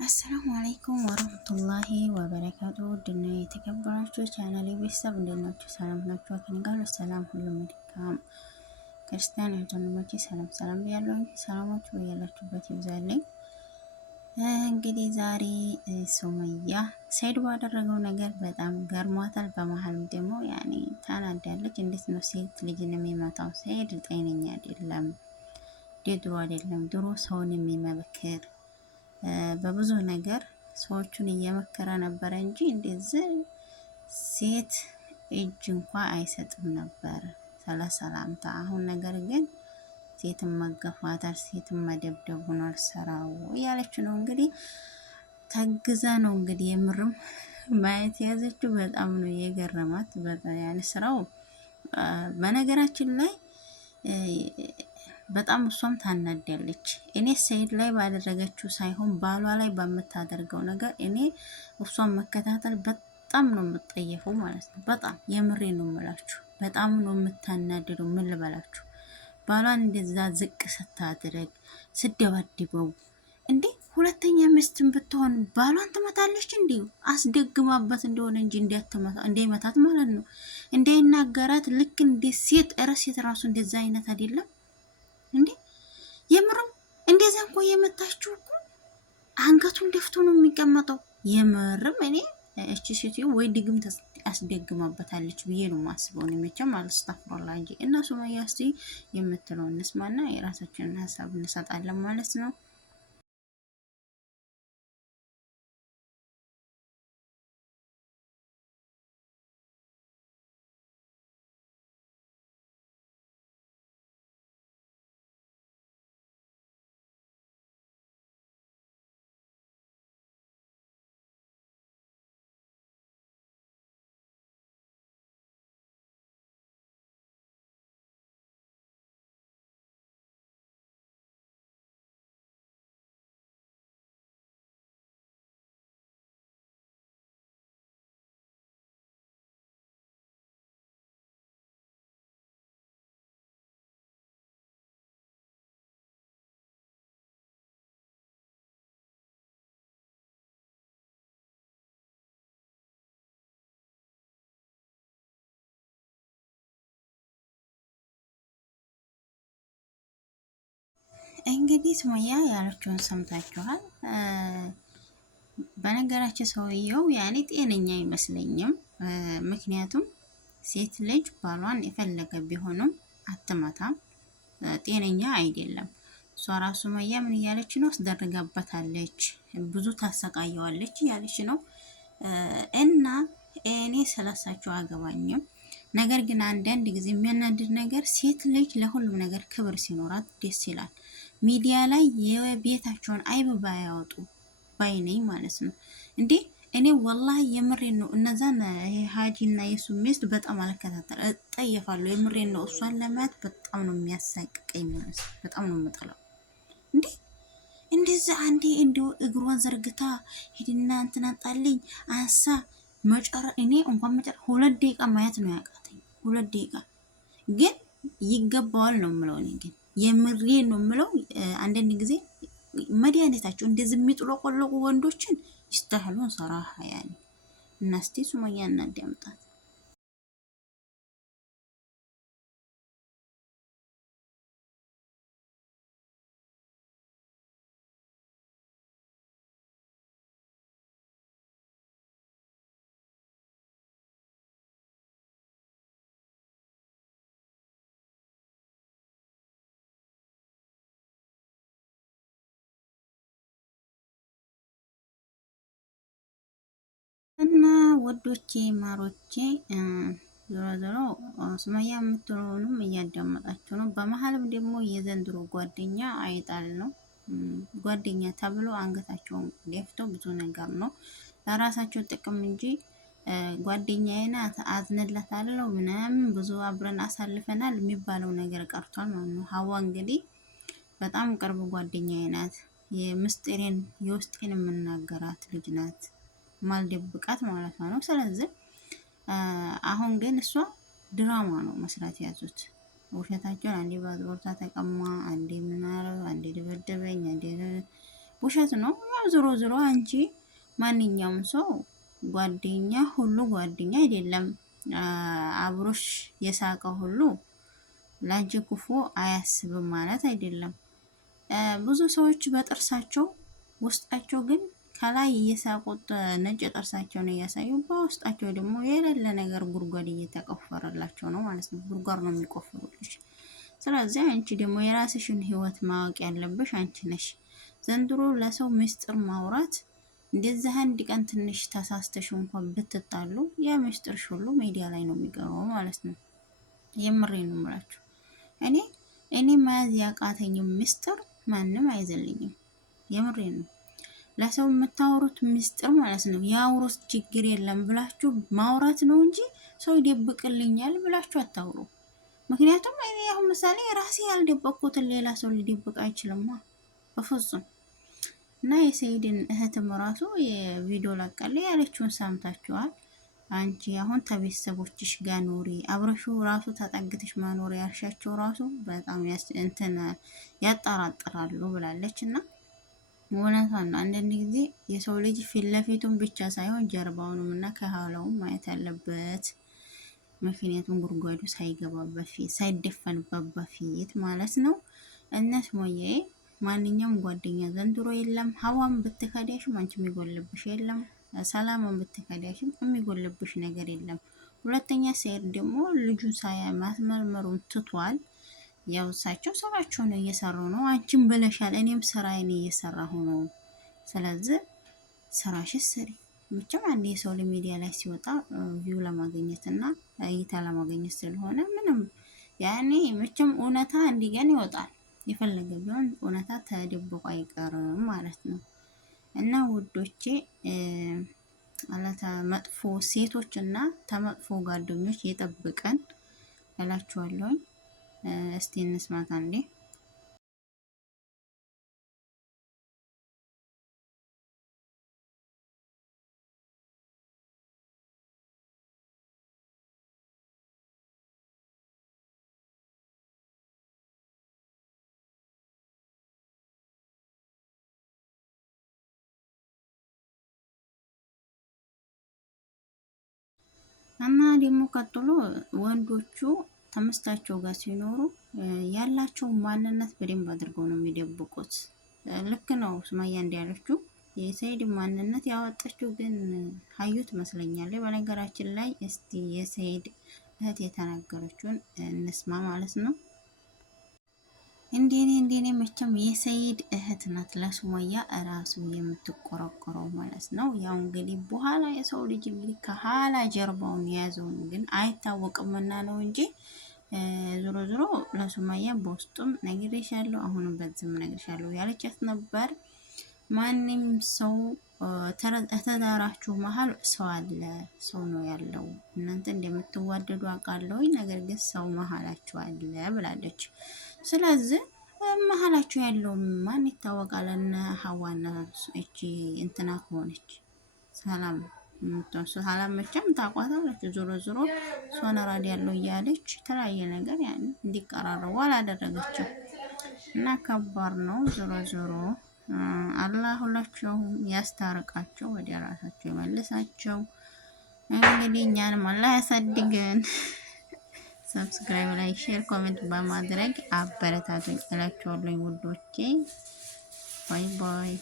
አሰላሙ አለይኩም ወረህመቱላሂ ወበረካቱ። ውድና የተከበራችሁ ቻናሌ ቤተሰብ እንዴት ናችሁ? ሰላም ናችሁ? ከእኔ ጋር ሰላም ሁሉ መልካም። ክርስቲያን ወንድሞቼ ሰላም ሰላም ብያለሁ። ሰላማችሁ ያላችሁበት ይብዛልኝ። እንግዲህ ዛሬ ሱመያ ሰይድ ባደረገው ነገር በጣም ገርሟታል። በመሀልም ደግሞ ታናዳለች። እንዴት ነው ሴት ልጅን የሚመታው? ሰይድ ጤነኛ አይደለም፣ ድሮ አይደለም። ድሮ ሰውን የሚመክር በብዙ ነገር ሰዎቹን እየመከረ ነበረ እንጂ እንደዚህ ሴት እጅ እንኳ አይሰጥም ነበር ሰላምታ። አሁን ነገር ግን ሴትን መገፋታል፣ ሴትን መደብደብ ሆኗል ስራው እያለች ነው እንግዲህ። ተግዛ ነው እንግዲህ የምርም ማየት የያዘችው። በጣም ነው የገረማት። በጣም ስራው በነገራችን ላይ በጣም እሷም ታናዳለች። እኔ ሰይድ ላይ ባደረገችው ሳይሆን ባሏ ላይ በምታደርገው ነገር እኔ እሷን መከታተል በጣም ነው የምጠየፈው ማለት ነው። በጣም የምሬ ነው የምላችሁ። በጣም ነው የምታናድደው። ምን ልበላችሁ? ባሏን እንደዛ ዝቅ ስታድርግ ስደባድበው፣ እንዴ ሁለተኛ ሚስትን ብትሆን ባሏን ትመታለች? እንዲሁ አስደግማበት እንደሆነ እንጂ እንዳይመታት ማለት ነው። እንዳይናገራት ልክ እንደ ሴት ሴት ራሱ እንደዛ አይነት አይደለም እንዴ? የምርም እንደዛ እንኳ የመታችሁ እኮ አንገቱን ደፍቶ ነው የሚቀመጠው። የምርም እኔ እቺ ሴትዮ ወይ ድግም አስደግማበታለች ብዬ ነው ማስበው። ነው መቼም አልስተፍራላ እንጂ። እና ሱመያ እስቲ የምትለው እንስማና የራሳችንን ሀሳብ እንሰጣለን ማለት ነው። እንግዲህ ሱመያ ያለችውን ሰምታችኋል። በነገራችን ሰውየው ጤነኛ አይመስለኝም። ምክንያቱም ሴት ልጅ ባሏን የፈለገ ቢሆንም አትመታም፣ ጤነኛ አይደለም። እሷ ራሱ ሱመያ ምን እያለች ነው? አስደርጋበታለች፣ ብዙ ታሰቃየዋለች እያለች ነው። እና እኔ ስለሳቸው አገባኝም። ነገር ግን አንዳንድ ጊዜ የሚያናድድ ነገር ሴት ልጅ ለሁሉም ነገር ክብር ሲኖራት ደስ ይላል። ሚዲያ ላይ የቤታቸውን አይብ ባያወጡ ባይነኝ ማለት ነው እንዴ። እኔ ወላሂ የምሬን ነው። እነዛን ሀጂ እና የሱ ሚስት በጣም አልከታተል እጠየፋለሁ። የምሬን ነው። እሷን ለማየት በጣም ነው የሚያሳቅቀኝ ማለት ነው። በጣም ነው የምጠላው እንዴ። እንደዚህ አንዴ እንዲሁ እግሯን ዘርግታ ሂድና እንትን አጣልኝ አንሳ እኔ እንኳን 2 ደቂቃ ማየት ነው ያቃተኝ። 2 ደቂቃ ግን ይገባዋል ነው የምለው። እኔ ግን የምሬ ነው የምለው። አንዳንድ ጊዜ መድኃኒታቸው እንደዚህ የሚጥለቆለቁ ወንዶችን ይስተህሉን ሰራሃ እና እስቲ ሱመያ እናዳምጣት። እና ወዶቼ ማሮቼ ዞሮ ዞሮ ሱመያ የምትለውንም እያዳመጣችሁ ነው። በመሀልም ደግሞ የዘንድሮ ጓደኛ አይጣል ነው። ጓደኛ ተብሎ አንገታቸውን ደፍተው ብዙ ነገር ነው ለራሳቸው ጥቅም እንጂ ጓደኛዬ ናት አዝንላታለሁ ምናምን ብዙ አብረን አሳልፈናል የሚባለው ነገር ቀርቷል ማለት ነው። ሀዋ እንግዲህ በጣም ቅርብ ጓደኛዬ ናት። የምስጢሬን የውስጤን የምናገራት ልጅ ናት። ማልደብቃት ማለት ነው። ስለዚህ አሁን ግን እሷ ድራማ ነው መስራት ያዙት። ውሸታቸውን አንዴ ባዝቦርታ ተቀማ፣ አንዴ ምናረ፣ አንዴ ደበደበኝ፣ አንዴ ውሸት ነው። ያው ዞሮ ዞሮ አንቺ ማንኛውም ሰው ጓደኛ ሁሉ ጓደኛ አይደለም። አብሮሽ የሳቀ ሁሉ ላንቺ ክፉ አያስብም ማለት አይደለም። ብዙ ሰዎች በጥርሳቸው ውስጣቸው ግን ከላይ እየሳቁት ነጭ ጥርሳቸውን እያሳዩ በውስጣቸው ደግሞ የሌለ ነገር ጉድጓድ እየተቆፈረላቸው ነው ማለት ነው። ጉድጓድ ነው የሚቆፍሩልሽ። ስለዚህ አንቺ ደግሞ የራስሽን ህይወት ማወቅ ያለብሽ አንቺ ነሽ። ዘንድሮ ለሰው ምስጢር ማውራት እንደዚህ አንድ ቀን ትንሽ ተሳስተሽ እንኳን ብትጣሉ ያ ምስጢርሽ ሁሉ ሚዲያ ላይ ነው የሚገባው ማለት ነው። የምሬን ነው የምላችሁ። እኔ መያዝ ያቃተኝ ምስጢር ማንም አይዘልኝም። የምሬን ነው። ለሰው የምታወሩት ምስጢር ማለት ነው የአውሮስ ችግር የለም ብላችሁ ማውራት ነው እንጂ ሰው ይደብቅልኛል ብላችሁ አታውሩ። ምክንያቱም እኔ አሁን ምሳሌ ራሴ ያልደበቅኩትን ሌላ ሰው ሊደብቅ አይችልማ በፍጹም። እና የሰይድን እህትም ራሱ የቪዲዮ ለቀለ ያለችውን ሰምታችኋል። አንቺ አሁን ከቤተሰቦችሽ ጋር ኖሪ አብረሹ ራሱ ተጠግተሽ ማኖር ያልሻቸው ራሱ በጣም እንትን ያጠራጥራሉ ብላለች። እና እውነቷን ነው። አንዳንድ ጊዜ የሰው ልጅ ፊት ለፊቱን ብቻ ሳይሆን ጀርባውንም እና ከኋላውም ማየት ያለበት። ምክንያቱም ጉድጓዱ ሳይገባ በፊት ሳይደፈንበት በፊት ማለት ነው። እነሱ ሞዬ ማንኛውም ጓደኛ ዘንድሮ የለም። ሀዋም ብትከዳሽም አንቺ የሚጎልብሽ የለም። ሰላምን ብትከዳሽም የሚጎልብሽ ነገር የለም። ሁለተኛ ሰይድ ደግሞ ልጁን ማስመርመሩን ትቷል። ያው እሳቸው ስራቸውን እየሰሩ ነው። አንቺም ብለሻል፣ እኔም ስራዬን እየሰራሁ ነው። ስለዚህ ስራሽን ስሪ። ብቻም አንድ የሰው ሚዲያ ላይ ሲወጣ ቪው ለማግኘት እና እይታ ለማግኘት ስለሆነ ምንም ያኔ መቼም እውነታ እንዲገን ይወጣል። የፈለገ ቢሆን እውነታ ተደብቆ አይቀርም ማለት ነው። እና ውዶቼ መጥፎ ሴቶች እና ተመጥፎ ጓደኞች የጠብቀን እላችኋለሁኝ። እስቲ እንስማት አንዴ። እና ደግሞ ቀጥሎ ወንዶቹ ተመስታቸው ጋር ሲኖሩ ያላቸው ማንነት በደንብ አድርገው ነው የሚደብቁት። ልክ ነው ሱመያ እንዲያለችው የሰይድ ማንነት ያወጣችው ግን ሀዩ ትመስለኛለች። በነገራችን ላይ እስቲ የሰይድ እህት የተናገረችውን እንስማ ማለት ነው። እንዴኔ መቼም የሰይድ እህት ናት ለሱመያ እራሱ የምትቆረቆረው ማለት ነው። ያው እንግዲህ በኋላ የሰው ልጅ እንግዲህ ከኋላ ጀርባውን የያዘውን ግን አይታወቅምና ነው እንጂ ዞሮ ዞሮ ለሱመያ በውስጡም ነግሬሻለሁ፣ አሁንም በዚህም ነግሬሻለሁ ያለቻት ነበር። ማንም ሰው ተዳራችሁ መሀል ሰው አለ፣ ሰው ነው ያለው። እናንተ እንደምትዋደዱ አውቃለሁ፣ ነገር ግን ሰው መሀላችሁ አለ ብላለች። ስለዚህ መሀላችሁ ያለው ማን ይታወቃል? እነ ሀዋና እቺ እንትና ከሆነች ሰላም ሰላም መቼም ታቋታላችሁ። ዞሮ ዞሮ ሶነ ራዲ ያለው እያለች የተለያየ ነገር ያን እንዲቀራረቡ አላደረገችም እና ከባድ ነው። ዞሮ ዞሮ አላህ ሁላቸውም ያስታርቃቸው፣ ወደ ራሳቸው ይመልሳቸው። እንግዲህ እኛንም አላህ ያሳድገን። ሰብስክራይብ፣ ላይክ፣ ሼር፣ ኮሜንት በማድረግ አበረታቱኝ እላችኋለሁ ውዶቼ። ባይ ባይ።